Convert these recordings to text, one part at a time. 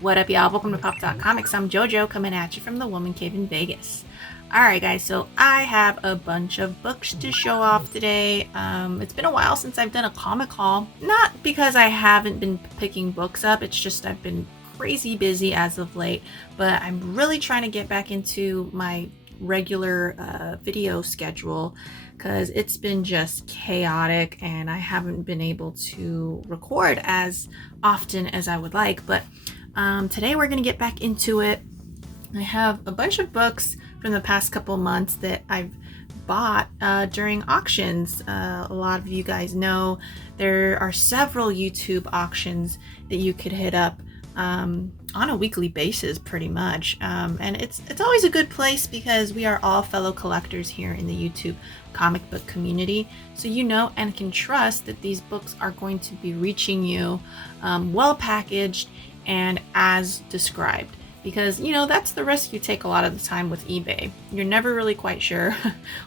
What up, y'all? Welcome to PopDotComix. I'm JoJo coming at you from the Woman Cave in Vegas. Alright, guys, so I have a bunch of books to show off today. It's been a while since I've done a comic haul. Not because I haven't been picking books up, it's just I've been crazy busy as of late. But I'm really trying to get back into my regular video schedule because it's been just chaotic and I haven't been able to record as often as I would like. But today we're going to get back into it. I have a bunch of books from the past couple months that I've bought during auctions. A lot of you guys know there are several YouTube auctions that you could hit up on a weekly basis pretty much. And it's always a good place because we are all fellow collectors here in the YouTube comic book community. So you know and can trust that these books are going to be reaching you well packaged and as described, because you know that's the risk you take a lot of the time with eBay. You're never really quite sure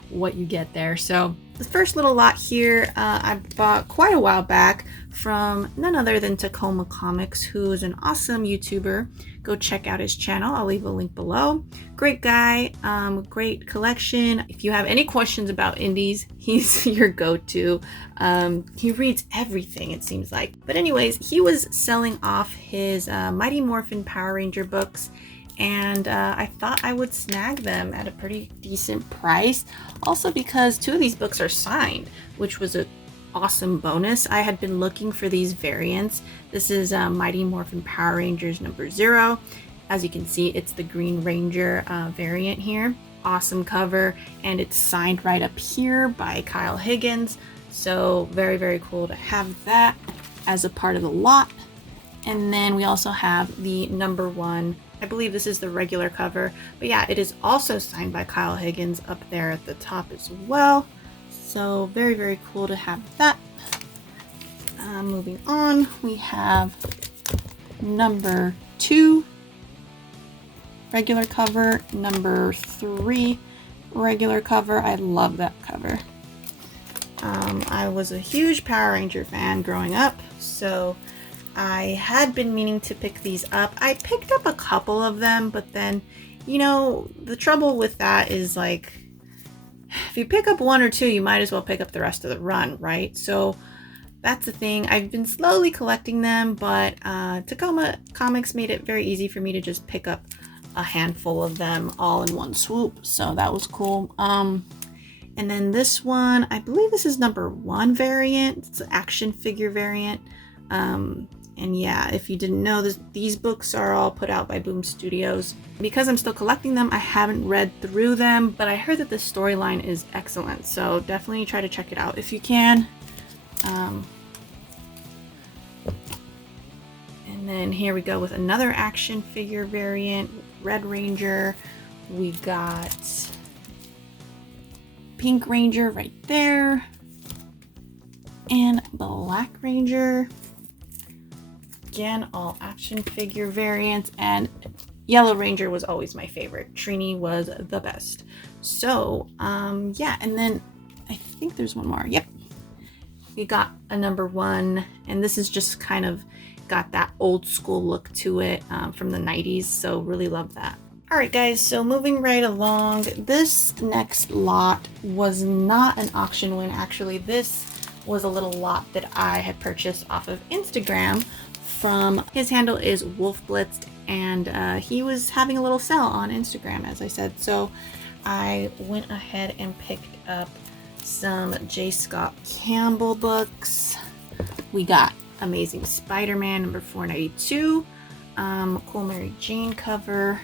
what you get there. So the first little lot here I bought quite a while back from none other than Tacoma Comics, who is an awesome YouTuber. Go check out his channel. I'll leave a link below. Great guy, great collection. If you have any questions about indies, he's your go-to. He reads everything, it seems like. But anyways, he was selling off his Mighty Morphin Power Ranger books, and I thought I would snag them at a pretty decent price. Also because two of these books are signed, which was a awesome bonus. I had been looking for these variants. This is Mighty Morphin Power Rangers number 0. As you can see, it's the Green Ranger variant here. Awesome cover, and it's signed right up here by Kyle Higgins. So very, very cool to have that as a part of the lot. And then we also have the number 1. I believe this is the regular cover, but yeah, it is also signed by Kyle Higgins up there at the top as well. So very, very cool to have that. Moving on, we have number 2 regular cover, number 3 regular cover. I love that cover. I was a huge Power Ranger fan growing up, so I had been meaning to pick these up. I picked up a couple of them, but then, you know, the trouble with that is like, if you pick up 1 or 2, you might as well pick up the rest of the run, right? So that's the thing. I've been slowly collecting them, but Tacoma Comics made it very easy for me to just pick up a handful of them all in one swoop. So that was cool. And then this one, I believe this is number 1 variant. It's an action figure variant. And yeah, if you didn't know, these books are all put out by Boom Studios. Because I'm still collecting them, I haven't read through them, but I heard that the storyline is excellent, so definitely try to check it out if you can. And then here we go with another action figure variant, Red Ranger. We got Pink Ranger right there, and Black Ranger. Again, all action figure variants, and Yellow Ranger was always my favorite. Trini was the best. So yeah, and then I think there's one more. Yep, we got a number 1, and this is just kind of got that old school look to it from the 90s, so really love that. All right, guys, so moving right along, this next lot was not an auction win. Actually, this was a little lot that I had purchased off of Instagram. From his handle is Wolf Blitzed, and he was having a little sale on Instagram, as I said. So I went ahead and picked up some J. Scott Campbell books. We got Amazing Spider-Man number 492, Cool Mary Jane cover,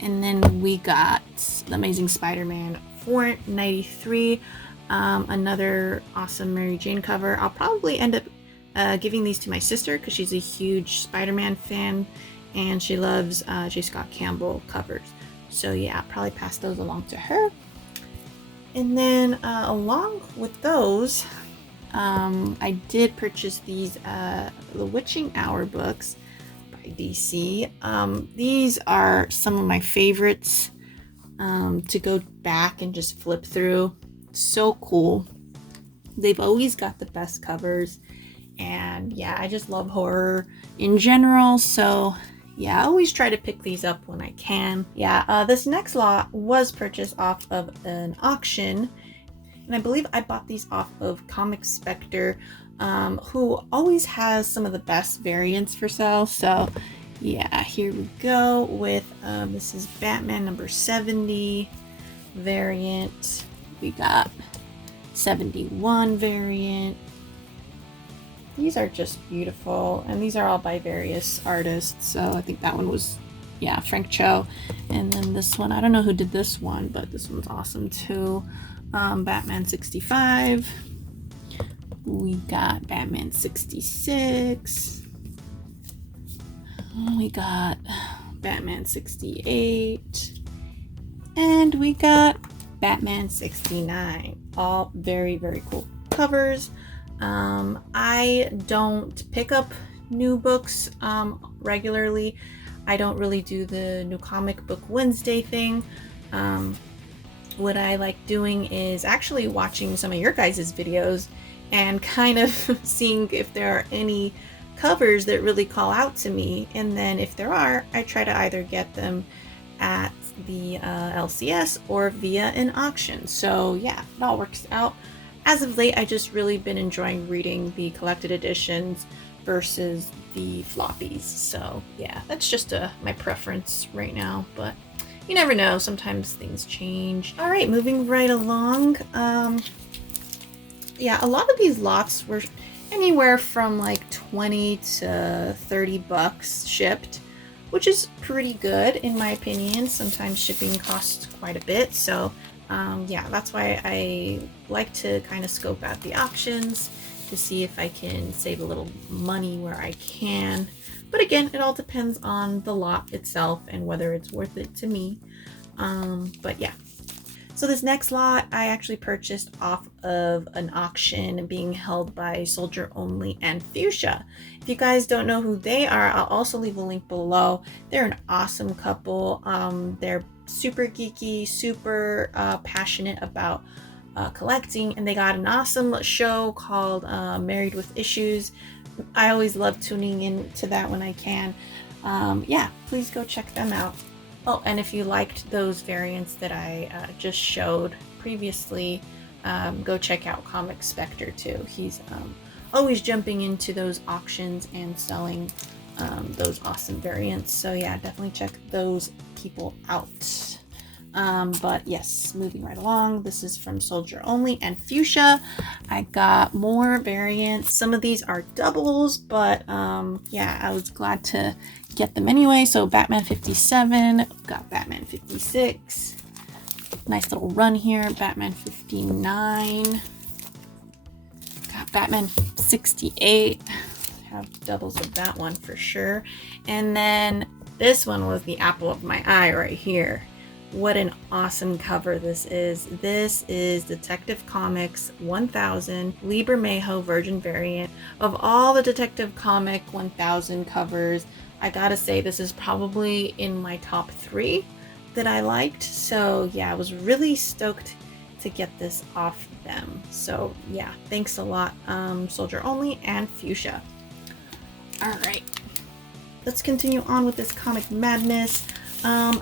and then we got the Amazing Spider-Man 493, another awesome Mary Jane cover. I'll probably end up giving these to my sister because she's a huge Spider-Man fan and she loves J. Scott Campbell covers. So yeah, I'll probably pass those along to her. And then along with those, I did purchase these The Witching Hour books by DC. These are some of my favorites to go back and just flip through. So cool. They've always got the best covers. And yeah, I just love horror in general. So yeah, I always try to pick these up when I can. Yeah, this next lot was purchased off of an auction, and I believe I bought these off of Comic Spectre, who always has some of the best variants for sale. So yeah, here we go with this is Batman number 70 variant. We got 71 variant. These are just beautiful, and these are all by various artists. So I think that one was, yeah, Frank Cho. And then this one, I don't know who did this one, but this one's awesome too. Batman 65. We got Batman 66. We got Batman 68. And we got Batman 69. All very, very cool covers. I don't pick up new books regularly. I don't really do the new comic book Wednesday thing. What I like doing is actually watching some of your guys' videos and kind of seeing if there are any covers that really call out to me. And then if there are, I try to either get them at the LCS or via an auction. So yeah, it all works out. As of late, I just really been enjoying reading the collected editions versus the floppies. So yeah, that's just my preference right now, but you never know, sometimes things change. All right, moving right along. Yeah, a lot of these lots were anywhere from like 20 to 30 bucks shipped, which is pretty good in my opinion. Sometimes shipping costs quite a bit, so yeah, that's why I like to kind of scope out the auctions to see if I can save a little money where I can. But again, it all depends on the lot itself and whether it's worth it to me. But yeah. So this next lot I actually purchased off of an auction being held by Solgr Only and Fuchsia. If you guys don't know who they are, I'll also leave a link below. They're an awesome couple. They're super geeky, super passionate about collecting, and they got an awesome show called Married with Issues. I always love tuning in to that when I can. Yeah, please go check them out. Oh, and if you liked those variants that I just showed previously, go check out Comic Spectre too. He's always jumping into those auctions and selling those awesome variants. So yeah, definitely check those people out. But yes, moving right along, this is from Solgr Only and Fuchsia. I got more variants. Some of these are doubles, but yeah, I was glad to get them anyway. So Batman 57, got Batman 56. Nice little run here. Batman 59. Got Batman 68. Have doubles of that one for sure. And then this one was the apple of my eye right here. What an awesome cover this is. This is Detective Comics 1000 Liber Mayho Virgin variant. Of all the Detective Comic 1000 covers, I gotta say this is probably in my top 3 that I liked. So yeah, I was really stoked to get this off them. So yeah, thanks a lot, Solgr Only and Fuchsia. Alright, let's continue on with this comic madness.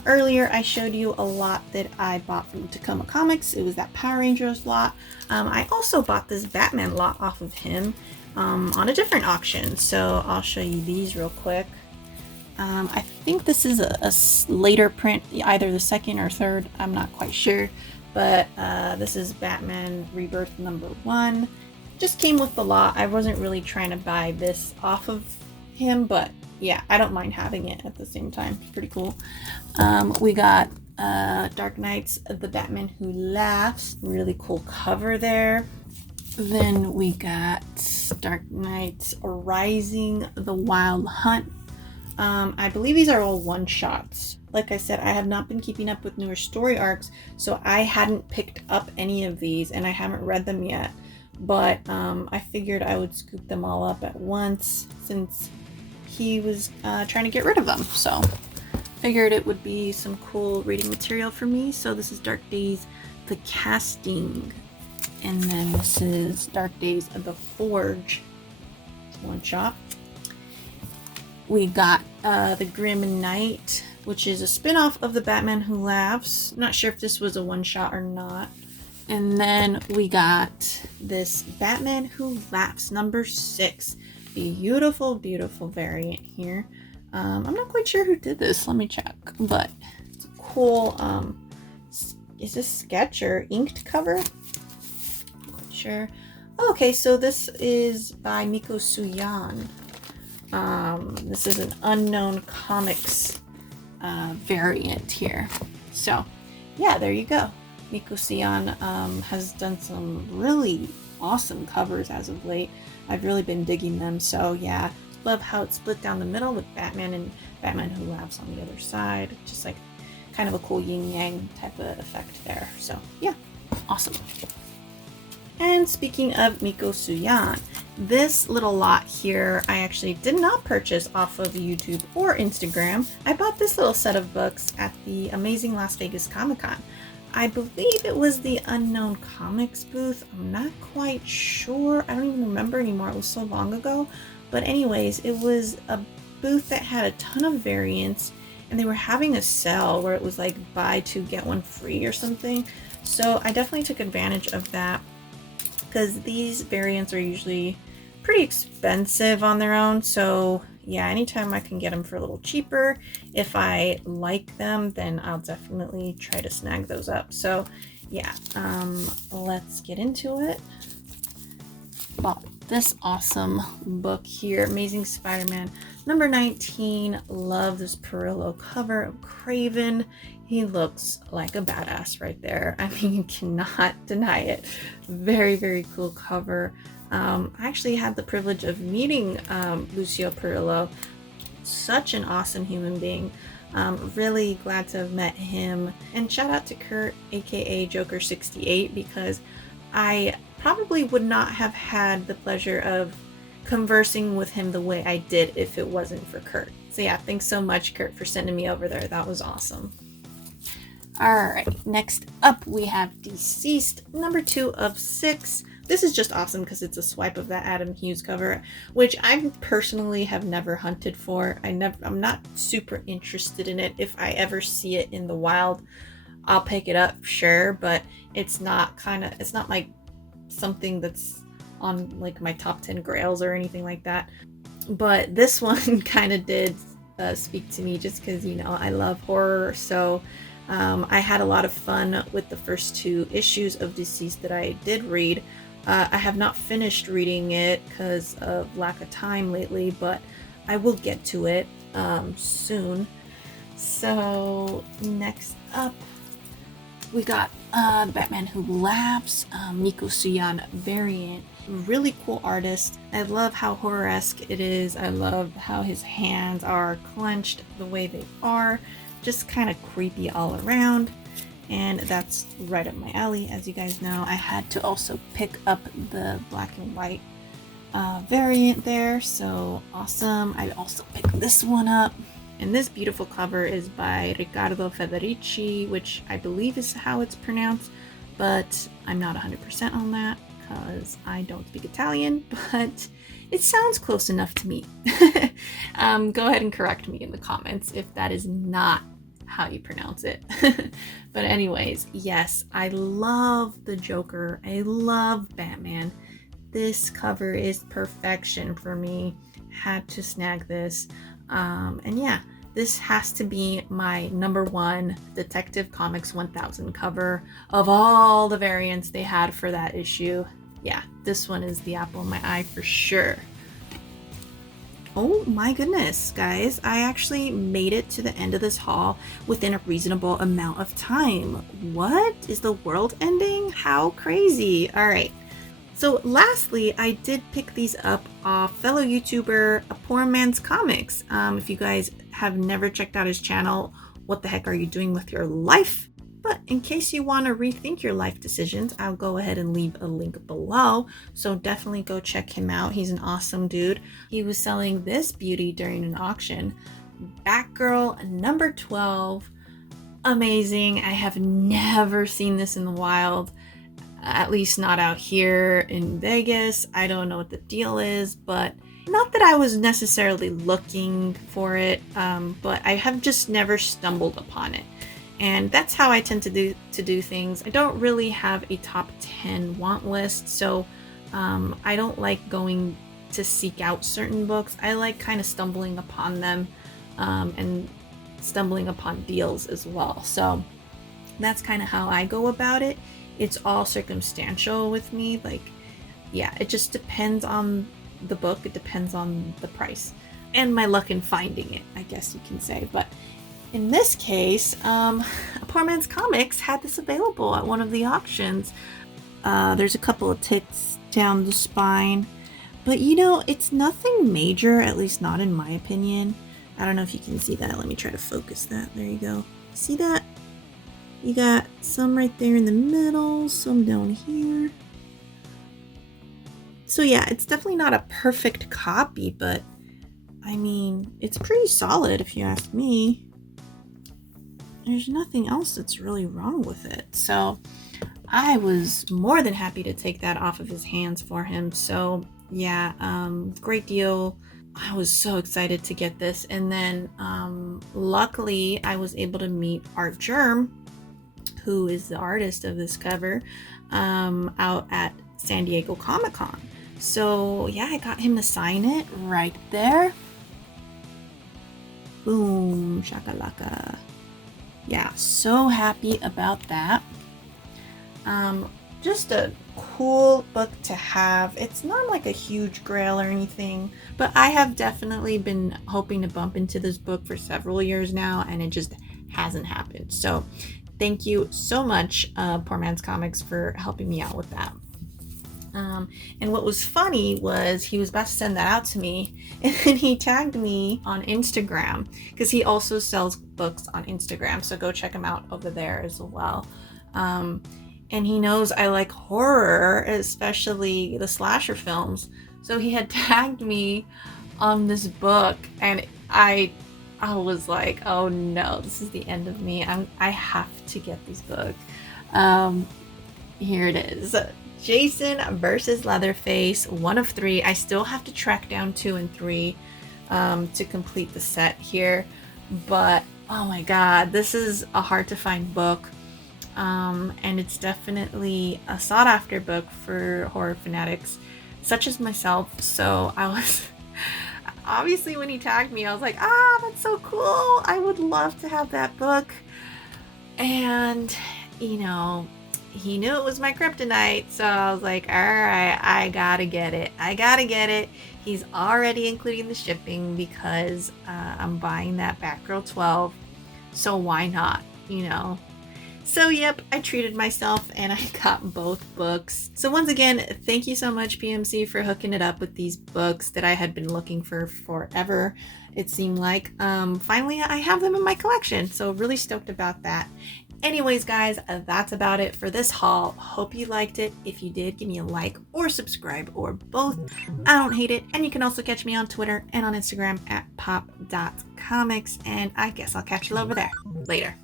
Earlier I showed you a lot that I bought from Tacoma Comics. It was that Power Rangers lot. I also bought this Batman lot off of him on a different auction. So I'll show you these real quick. I think this is a later print, either the second or third, I'm not quite sure. But this is Batman Rebirth #1. Just came with the lot. I wasn't really trying to buy this off of him, but yeah, I don't mind having it at the same time. It's pretty cool. We got Dark Knights of the Batman Who Laughs. Really cool cover there. Then we got Dark Knights Rising, The Wild Hunt. I believe these are all one-shots. Like I said, I have not been keeping up with newer story arcs, so I hadn't picked up any of these and I haven't read them yet. But I figured I would scoop them all up at once since he was trying to get rid of them. So figured it would be some cool reading material for me. So this is Dark Days, The Casting. And then this is Dark Days of the Forge. It's one shot. we got The Grim Knight, which is a spin-off of The Batman Who Laughs. Not sure if this was a one-shot or not. And then we got this Batman Who Laughs number 6. Beautiful, beautiful variant here. I'm not quite sure who did this. Let me check. But it's a cool, is this sketch or inked cover? Not quite sure. Okay, so this is by Miko Suyong. This is an Unknown Comics variant here. So, yeah, there you go. Miko Suyong has done some really awesome covers as of late. I've really been digging them. So, yeah, love how it's split down the middle with Batman and Batman Who Laughs on the other side. Just like kind of a cool yin-yang type of effect there. So, yeah, awesome. And speaking of Miko Suyong, this little lot here I actually did not purchase off of YouTube or Instagram. I bought this little set of books at the amazing Las Vegas Comic-Con. I believe it was the Unknown Comics booth. I'm not quite sure. I don't even remember anymore. It was so long ago. But anyways, it was a booth that had a ton of variants, and they were having a sale where it was like buy two get one free or something. So I definitely took advantage of that, because these variants are usually pretty expensive on their own. So yeah, anytime I can get them for a little cheaper, if I like them, then I'll definitely try to snag those up. So yeah, let's get into it. Bought this awesome book here, Amazing Spider-Man number 19. Love this Perillo cover of Craven. He looks like a badass right there. I mean, you cannot deny it. Very, very cool cover. I actually had the privilege of meeting Lucio Perillo. Such an awesome human being. Really glad to have met him. And shout out to Kurt, aka Joker68, because I probably would not have had the pleasure of conversing with him the way I did if it wasn't for Kurt. So yeah, thanks so much, Kurt, for sending me over there. That was awesome. Alright, next up we have Deceased, number 2 of 6. This is just awesome because it's a swipe of that Adam Hughes cover, which I personally have never hunted for. I'm not super interested in it. If I ever see it in the wild, I'll pick it up, sure, but it's not like something that's on like my top 10 grails or anything like that. But this one kind of did speak to me, just because, you know, I love horror. So I had a lot of fun with the first 2 issues of Deceased that I did read. I have not finished reading it because of lack of time lately, but I will get to it soon. So next up, we got Batman Who Laughs, Miko Suyong variant. Really cool artist. I love how horror-esque it is. I love how his hands are clenched the way they are. Just kind of creepy all around. And that's right up my alley. As you guys know, I had to also pick up the black and white variant there. So awesome. I also picked this one up. And this beautiful cover is by Riccardo Federici, which I believe is how it's pronounced, but I'm not 100% on that because I don't speak Italian, but it sounds close enough to me. Go ahead and correct me in the comments if that is not how you pronounce it. But anyways, yes, I love the Joker. I love Batman. This cover is perfection for me. Had to snag this. And yeah, this has to be my number 1 Detective Comics 1000 cover of all the variants they had for that issue. Yeah, this one is the apple in my eye for sure. Oh my goodness, guys, I actually made it to the end of this haul within a reasonable amount of time. What? Is the world ending? How crazy. All right. So lastly, I did pick these up off fellow YouTuber A Poor Man's Comics. If you guys have never checked out his channel, what the heck are you doing with your life? But in case you want to rethink your life decisions, I'll go ahead and leave a link below. So definitely go check him out. He's an awesome dude. He was selling this beauty during an auction. Batgirl number 12. Amazing. I have never seen this in the wild. At least not out here in Vegas. I don't know what the deal is, but Not that I was necessarily looking for it, but I have just never stumbled upon it. And that's how I tend to do things. I don't really have a top 10 want list, so I don't like going to seek out certain books. I like kind of stumbling upon them and stumbling upon deals as well. So that's kind of how I go about it. It's all circumstantial with me. Like, yeah, it just depends on the book. It depends on the price and my luck in finding it, I guess you can say. But in this case, Poor Man's Comics had this available at one of the auctions. There's a couple of ticks down the spine, but you know, it's nothing major, at least not in my opinion. I don't know if you can see that. Let me try to focus that. There you go. See that? You got some right there in the middle, some down here. So yeah, it's definitely not a perfect copy, but I mean, it's pretty solid if you ask me. There's nothing else that's really wrong with it. So I was more than happy to take that off of his hands for him. So yeah, great deal. I was so excited to get this. And then luckily I was able to meet Art Germ, who is the artist of this cover, out at San Diego Comic-Con. So yeah, I got him to sign it right there. Boom, shakalaka. Yeah, so happy about that. Just a cool book to have. It's not like a huge grail or anything, but I have definitely been hoping to bump into this book for several years now, and it just hasn't happened. So thank you so much, Poor Man's Comics, for helping me out with that. And what was funny was he was about to send that out to me, and then he tagged me on Instagram, because he also sells books on Instagram, so go check him out over there as well. And he knows I like horror, especially the slasher films, so he had tagged me on this book, and I was like, oh no, this is the end of me. I have to get this book. Here it is. Jason versus Leatherface, 1 of 3. I still have to track down 2 and 3 to complete the set here, but oh my god, this is a hard to find book, and it's definitely a sought after book for horror fanatics such as myself. So I was obviously, when he tagged me, I was like, that's so cool, I would love to have that book. And you know, he knew it was my kryptonite, so I was like, all right, I gotta get it. He's already including the shipping because I'm buying that Batgirl 12, so why not, you know? So yep, I treated myself and I got both books. So once again, thank you so much, PMC, for hooking it up with these books that I had been looking for forever, it seemed like. Finally, I have them in my collection, so really stoked about that. Anyways, guys, that's about it for this haul. Hope you liked it. If you did, give me a like or subscribe or both. I don't hate it. And you can also catch me on Twitter and on Instagram at PopDotComix. And I guess I'll catch you over there. Later.